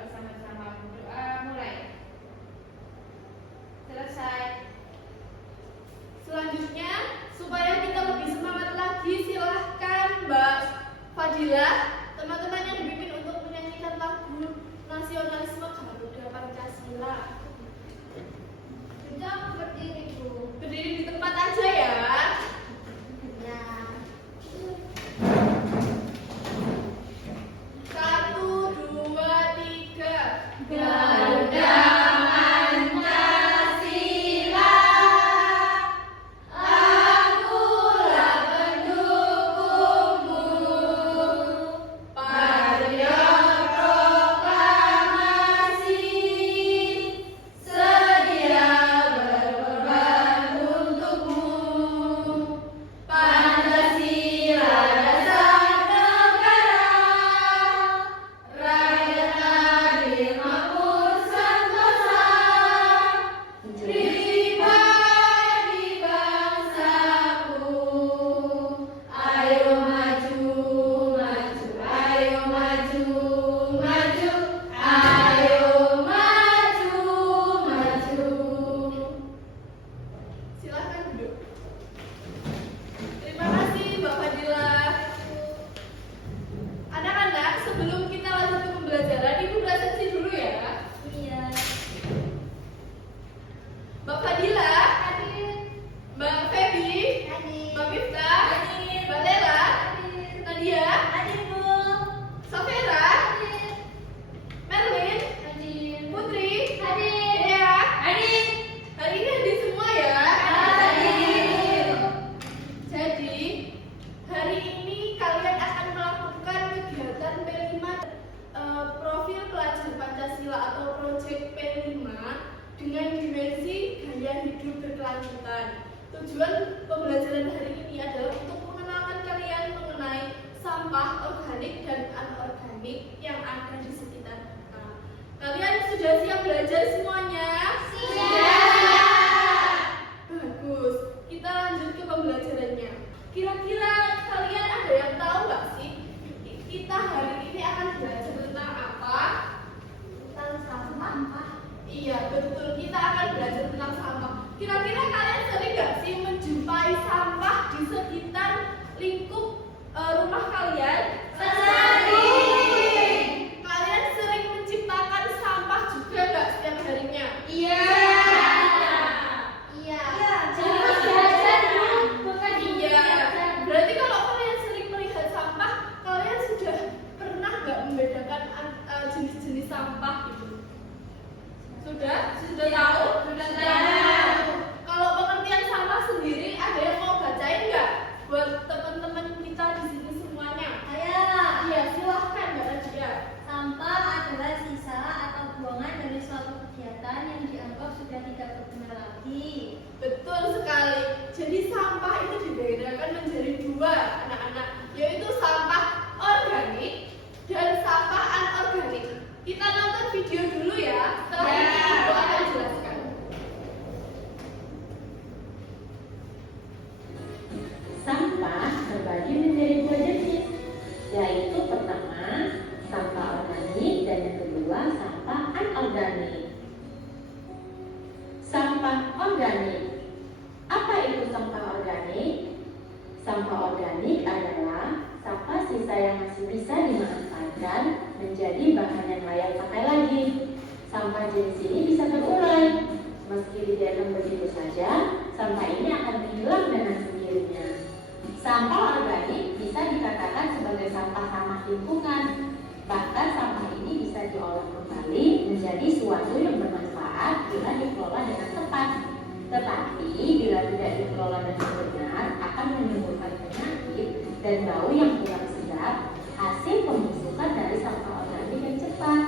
bersama-sama. Berdoa mulai. Selesai. Selanjutnya, supaya kita lebih semangat lagi, silahkan Mbak Fadila, teman-teman yang dibimbing untuk menyanyikan lagu nasionalisme Garuda Pancasila. Sudah berdiri, Bu. Berdiri di tempat aja ya. Ya. 1, 2, 3. Garuda Pancasila, akulah pendukungmu. Patriot proklamasi, sedia berkorban untukmu. Pancasila dasar negara, rakyat adil makmur sentosa, pribadi bangsaku. Ayo maju, maju, ayo maju, maju, ayo maju, maju. Silahkan duduk. Terima kasih Mbak Fadila. Anak-anak, sebelum kita lanjut ke pembelajaran, Ibu presentasi dulu ya. Iya. Mbak Fadila, Mbak Feby, Hadir. Mbak Miftah, Mbak Lela, Nadia, Hadir, Bu. Safera, Hadir. Merlin, Hadir. Putri, Hadir. Dea. Hadir. Hari ini hadir semua ya. Hadir. Jadi, hari ini kalian akan melakukan kegiatan P5 profil pelajar Pancasila atau proyek P5 dengan dimensi gaya hidup berkelanjutan. Tujuan pembelajaran hari ini adalah untuk mengenalkan kalian mengenai sampah organik dan anorganik yang ada di sekitar kita. Kalian sudah siap belajar semuanya? Siap. Bagus, kita lanjut ke pembelajarannya. Kira-kira kalian ada yang tahu nggak sih kita hari ini akan belajar tentang apa? Tentang sampah. Iya betul, kita akan belajar tentang sampah. Kira-kira kalian sering nggak sih menjumpai sampah di sekitar lingkup rumah kalian? Sering. Kalian sering menciptakan sampah juga nggak setiap harinya? Iya. Iya. Jadi Iya. jajan, Bu. Bukan Iya, berarti kalau kalian sering melihat sampah, kalian sudah pernah nggak membedakan jenis-jenis sampah gitu? Sudah? Sudah tahu? Sudah tahu. Kalau pengertian sampah sendiri, ada yang mau bacain nggak? Buat teman-teman kita di sini semuanya. Ayolah. Iya, silahkan Mbak Nadia. Sampah adalah sisa atau buangan dari suatu kegiatan yang dianggap sudah tidak berguna lagi. Betul sekali. Jadi sampah itu dibedakan menjadi dua, anak-anak, yaitu sampah organik dan sampah anorganik. Kita nonton video dulu ya. Setelah ini Ibu akan jelaskan. Sampah terbagi menjadi dua jenis, yaitu pertama sampah organik dan yang kedua sampah anorganik. Sampah organik. Apa itu sampah organik? Sampah organik adalah sampah sisa yang masih bisa dimanfaatkan menjadi bahan yang layak pakai lagi. Sampah jenis ini bisa terurai. Meski dibiarkan begitu saja, sampah ini akan hilang dengan sendirinya. Sampah organik bisa dikatakan sebagai sampah ramah lingkungan. Bahkan sampah ini bisa diolah kembali menjadi suatu yang bermanfaat bila dikelola dengan tepat. Tetapi bila tidak dikelola dengan benar akan menimbulkan penyakit dan bau yang kurang sedap, hasil pembusukan dari sampah organik yang cepat.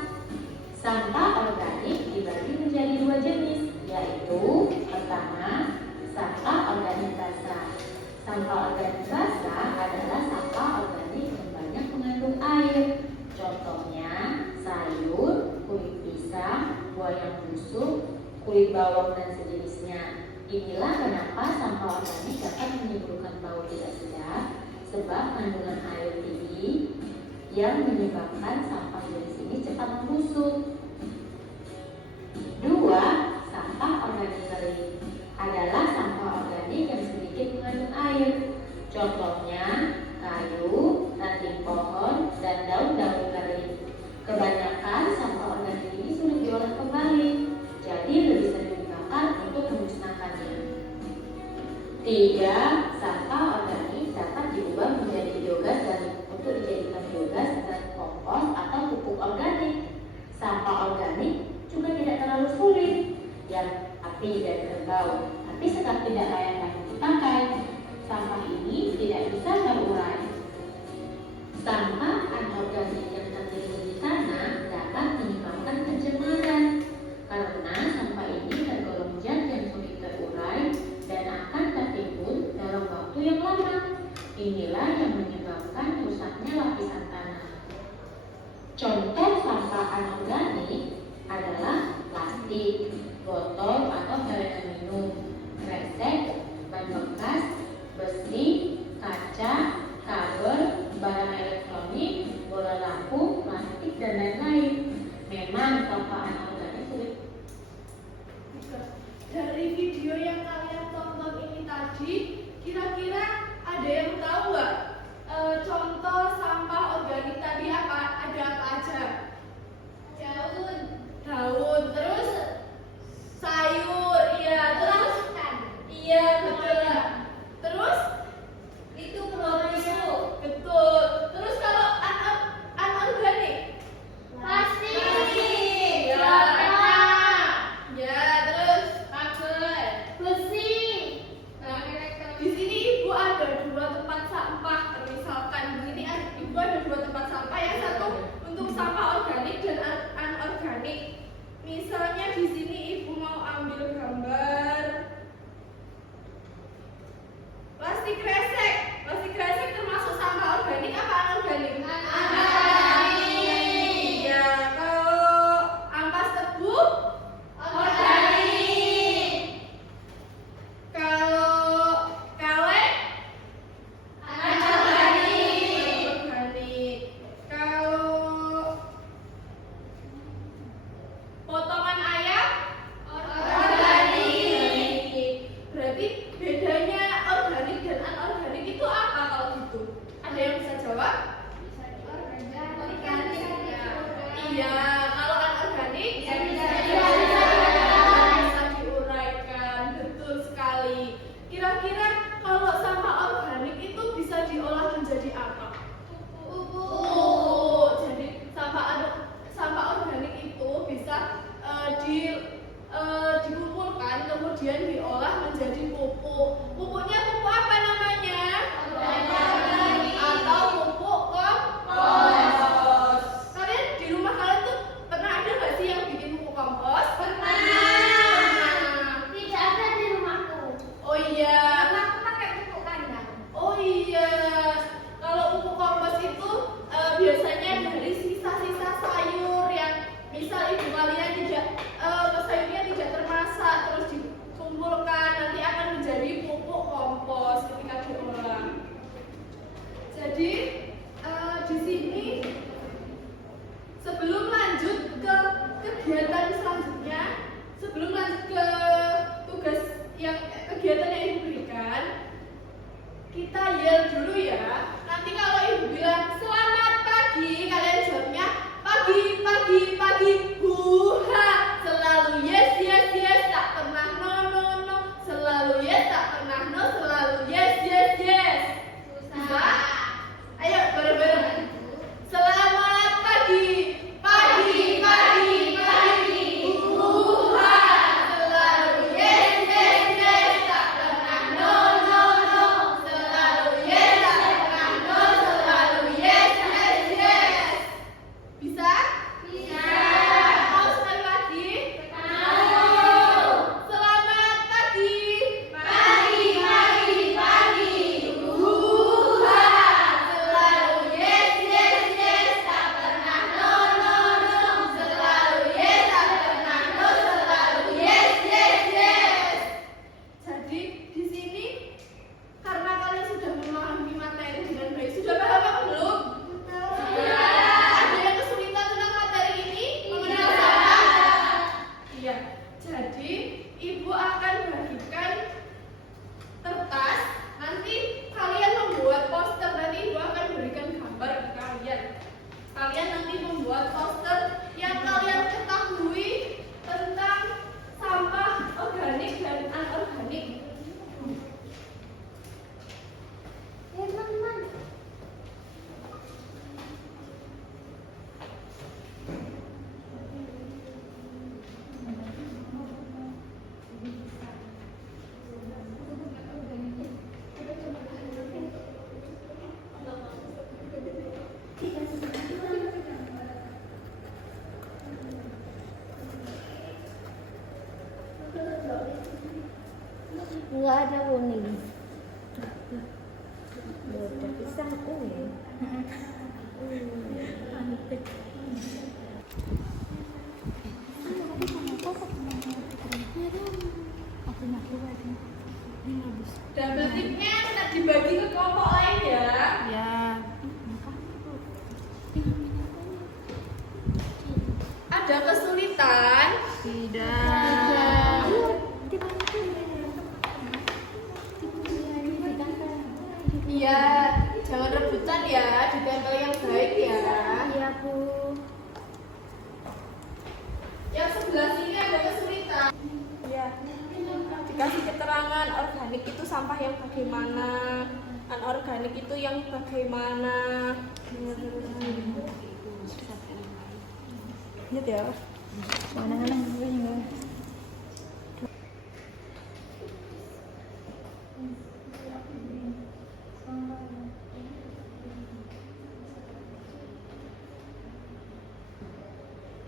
Sampah organik dibagi menjadi dua jenis, yaitu pertama sampah organik basah. Sampah organik basah adalah sampah organik yang banyak mengandung air. Contohnya sayur, kulit pisang, buah yang busuk, kulit bawang dan sejenisnya. Inilah kenapa sampah organik dapat menimbulkan bau tidak sedap sebab kandungan air tinggi yang menyebabkan sampah jenis ini cepat cepat membusuk. 2. Sampah organik kering adalah sampah organik yang sedikit mengandung air. Contohnya kayu, ranting pohon, dan daun-daun kering. Kebanyakan sampah organik ini sulit diolah kembali, jadi lebih sering dibakar untuk memusnahkannya. 3. Sampah organik dapat diubah menjadi biogas dan untuk dijadikan biogas dan kompos atau pupuk organik. Sampah organik juga tidak terlalu sulit, yang api dan berbau, tapi tetap tidak layak lagi dipakai. Sampah ini tidak bisa terurai. Sampah anorganik yang tertimbun di tanah dapat menyebabkan pencemaran karena sampah ini tergolong zat yang sulit terurai dan akan tertimbun dalam waktu yang lama. Inilah yang menyebabkan rusaknya lapisan tanah. Contoh sampah anorganik adalah plastik, botol atau cairan minum, kresek, ban bekas, besi, kaca, kabel, barang elektronik, bola lampu, plastik, dan lain-lain. Memang sampah anorganik sulit. Dari video yang kalian tonton ini tadi, kira-kira ada yang tahu nggak contoh sampah organik tadi apa? Ada apa aja? Daun, terus sayur, iya, terus iya, betul. Terus Itu produk betul. Terus kalau anorganik, plastik, ya, ya, terus besi. Nah, di sini ibu ada 2 tempat sampah. Misalkan di sini ibu ada 2 tempat sampah, yang satu untuk sampah organik dan anorganik. Misalnya di sini ibu mau ambil gambar plastik kresek. Plastik kresek termasuk sampah organik apa anorganik? Iya, kalau ampas tebu organik. Kalau kaleng organik. Kalau potongan ayam organik. Berarti bedanya organik dan anorganik itu apa kalau gitu? Ada yang bisa jawab? Iya, kalau anorganik bisa diuraikan. Betul sekali. Kira-kira kalau sampah organik itu bisa diolah menjadi apa? Pupuk. Jadi sampah organik itu bisa dikumpulkan kemudian diolah menjadi pupuk. Pupuknya pupuk apa namanya? Atau pupuk kompos. Kalian di rumah kalian tuh pernah ada nggak sih yang bikin pupuk kompos? Pernah. Tidak ada di rumahku. Oh iya. Rumahku pakai pupuk kandang. Oh iya. Kalau pupuk kompos itu biasanya dari sisa-sisa sayur yang misal ibu kalian sayurnya tidak termasak, terus dikumpulkan, nanti akan menjadi pupuk kompos ketika diolah. Jadi di sini sebelum lanjut ke kegiatan selanjutnya, sebelum lanjut ke tugas kegiatan yang ibu berikan, kita yel dulu ya. Nanti kalau ibu bilang selamat pagi, kalian jawabnya pagi, pagi, pagi, buha. Selalu yes, yes, yes, tak pernah no, no, no. Selalu yes, tak pernah no, selalu yes, yes, yes. Bisa? Ayo bareng-bareng. Selamat pagi, pagi, pagi, pagi, buha. Selalu yes, yes, yes, tak pernah no, no, no. Selalu yes, tak pernah no, selalu yes, yes, yes. Bisa? Bisa. Mau sekali lagi? Mau. Selamat pagi. Pagi, pagi, pagi. Buha. ada kesulitan? Tidak. Iya, jangan rebutan ya, ditempel yang baik ya. Iya, Bu. Yang sebelah sini ada kesulitan. Ya, dikasih keterangan organik itu sampah yang bagaimana, anorganik itu yang bagaimana. Ingat ya. Mana-mana gue juga.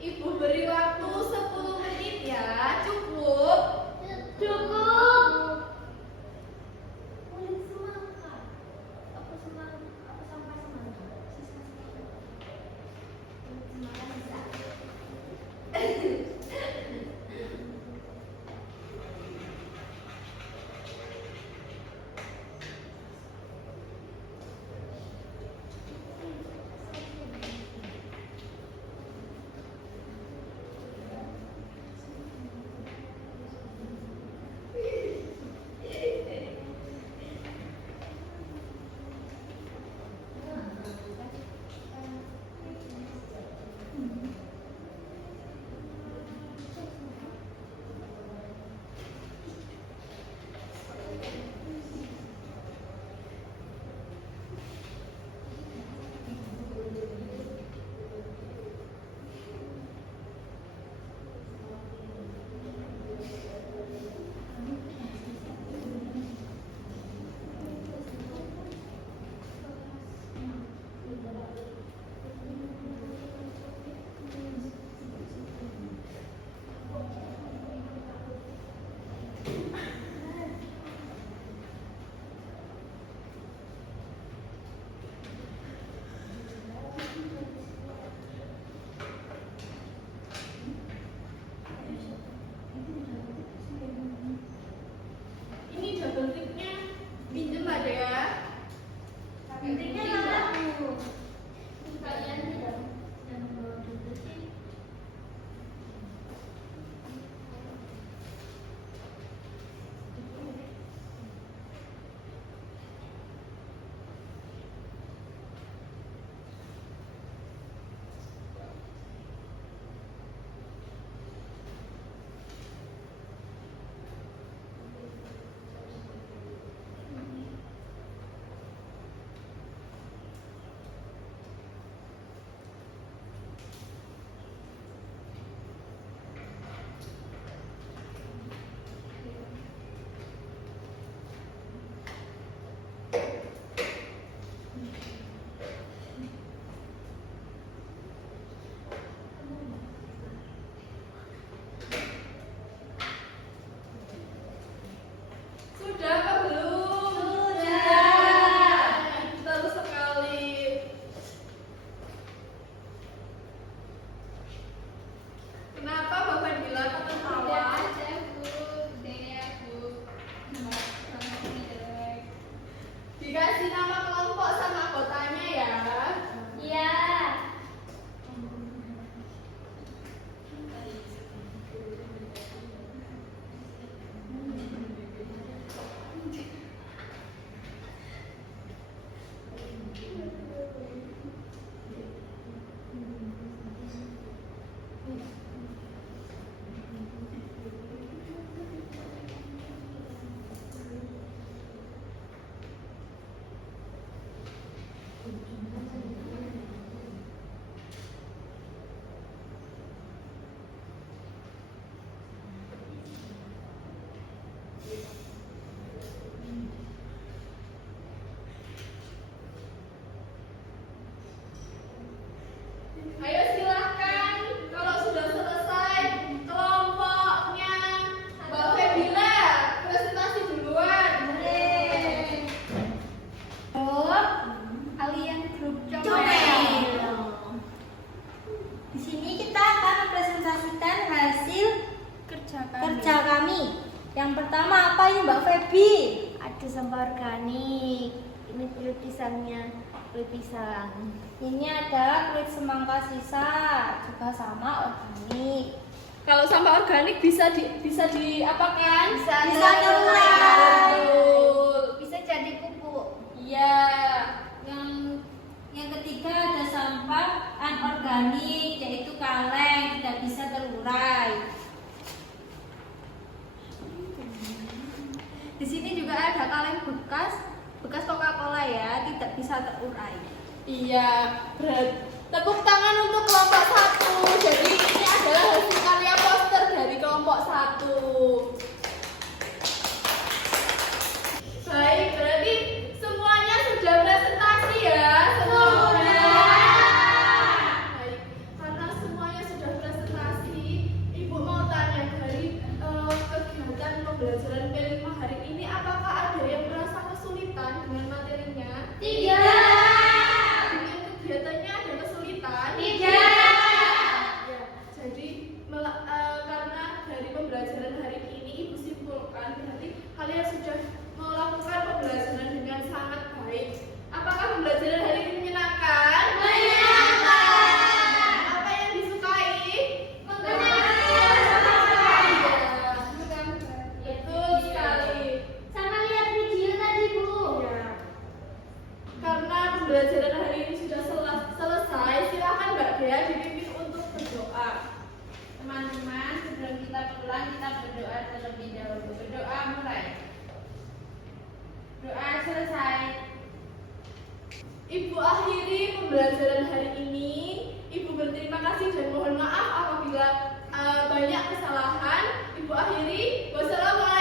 Ibu beri waktu 10 menit ya, cukup? Cukup. Boleh semangat. Apa semangat? Apa sampai semangat? Semangat bisa. Ini double tipnya, pinjem ada ya. Intinya mana, Bu? Kalian tidak yang bawa dulu sih. Sudah apa belum? Sudah. Pintar sekali. Kenapa Bapak bilang ketawa? Dikasih nama kelompok sama anggotanya ya. Iya. Ayo silahkan, kalau sudah selesai kelompoknya Mbak Febila presentasi duluan. Kalian grup Comel. Di sini kita akan mempresentasikan hasil kerja kami. Yang pertama apa ini, Mbak Feby? Ada sampah organik. Ini tulisannya. kulit pisang. Ini ada kulit semangka sisa, juga sama organik. Kalau sampah organik bisa diapakan? Bisa terurai. Bisa jadi pupuk. Iya. Yang ketiga ada sampah anorganik, yaitu kaleng, tidak bisa terurai. Di sini juga ada kaleng bekas Coca-Cola ya, tidak bisa terurai. Iya, tepuk tangan untuk kelompok 1. Jadi ini adalah hasil karya poster dari kelompok 1. Baik, berarti semuanya sudah presentasi ya? Semuanya. Baik, karena semuanya sudah presentasi, Ibu mau tanya dari kegiatan pembelajaran P5 hari ini, apakah ada yang merasa kesulitan dengan materinya? Dengan kegiatannya ada kesulitan? Ya, jadi karena dari pembelajaran hari ini Ibu simpulkan berarti kalian sudah melakukan pembelajaran dengan sangat baik. Apakah pembelajaran hari ini menyenangkan? Menyenangkan. Apa yang disukai? Betul sekali. Sama lihat video tadi, Bu. Ya. Karena pembelajaran hari ini sudah selesai, silakan Mbak Dea dipimpin untuk berdoa. Teman-teman, sebelum kita pulang, kita berdoa terlebih dahulu. Berdoa mulai. Doa selesai. Ibu akhiri pembelajaran hari ini. Ibu berterima kasih dan mohon maaf apabila banyak kesalahan. Ibu akhiri. Wassalamualaikum